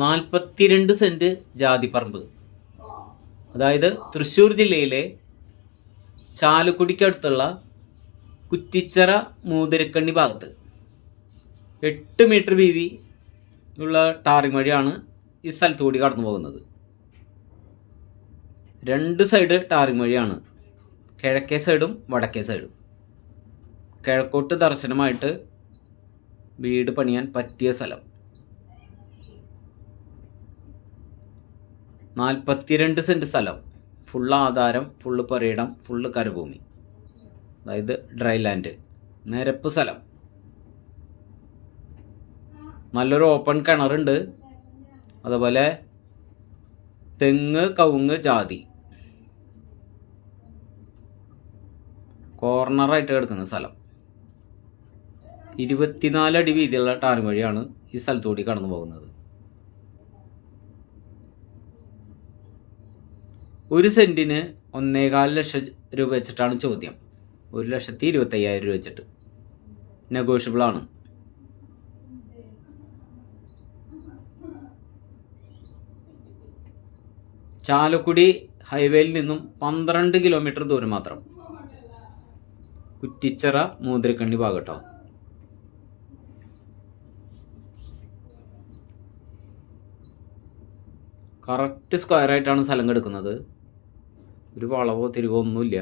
42 cent ജാതിപ്പറമ്പ്. അതായത് തൃശ്ശൂർ ജില്ലയിലെ ചാലക്കുടിക്കടുത്തുള്ള കുറ്റിച്ചിറ മൂതിരക്കണ്ണി ഭാഗത്ത് 8 മീറ്റർ വീതി ഉള്ള ടാറിങ് വഴിയാണ് ഈ സ്ഥലത്തുകൂടി കടന്നു പോകുന്നത്. 2 സൈഡ് ടാറിങ് വഴിയാണ്, കിഴക്കേ സൈഡും വടക്കേ സൈഡും. കിഴക്കോട്ട് ദർശനമായിട്ട് വീട് പണിയാൻ പറ്റിയ സ്ഥലം. 42 സെൻറ്റ് സ്ഥലം, ഫുള്ള് ആധാരം, ഫുള്ള് പുരയിടം, ഫുള്ള് കരഭൂമി, അതായത് ഡ്രൈ ലാൻഡ്, നിരപ്പ് സ്ഥലം. നല്ലൊരു ഓപ്പൺ കിണറുണ്ട്. അതുപോലെ തെങ്ങ്, കവുങ്ങ്, ജാതി. കോർണറായിട്ട് കിടക്കുന്ന സ്ഥലം. 24 അടി വീതിയുള്ള ടാറിങ് വഴിയാണ് ഈ സ്ഥലത്തുകൂടി കടന്നു പോകുന്നത്. 1 സെൻറ്റിന് 1.25 ലക്ഷം രൂപ വെച്ചിട്ടാണ് ചോദ്യം. 1,25,000 രൂപ വെച്ചിട്ട്. നെഗോഷ്യബിളാണ്. ചാലക്കുടി ഹൈവേയിൽ നിന്നും 12 കിലോമീറ്റർ ദൂരം മാത്രം. കുറ്റിച്ചിറ മൂതിരക്കണ്ണി ഭാഗട്ടോ. കറക്റ്റ് സ്ക്വയറായിട്ടാണ് സ്ഥലം കിടക്കുന്നത്. ഒരു വളവോ തിരിവോ ഒന്നുമില്ല.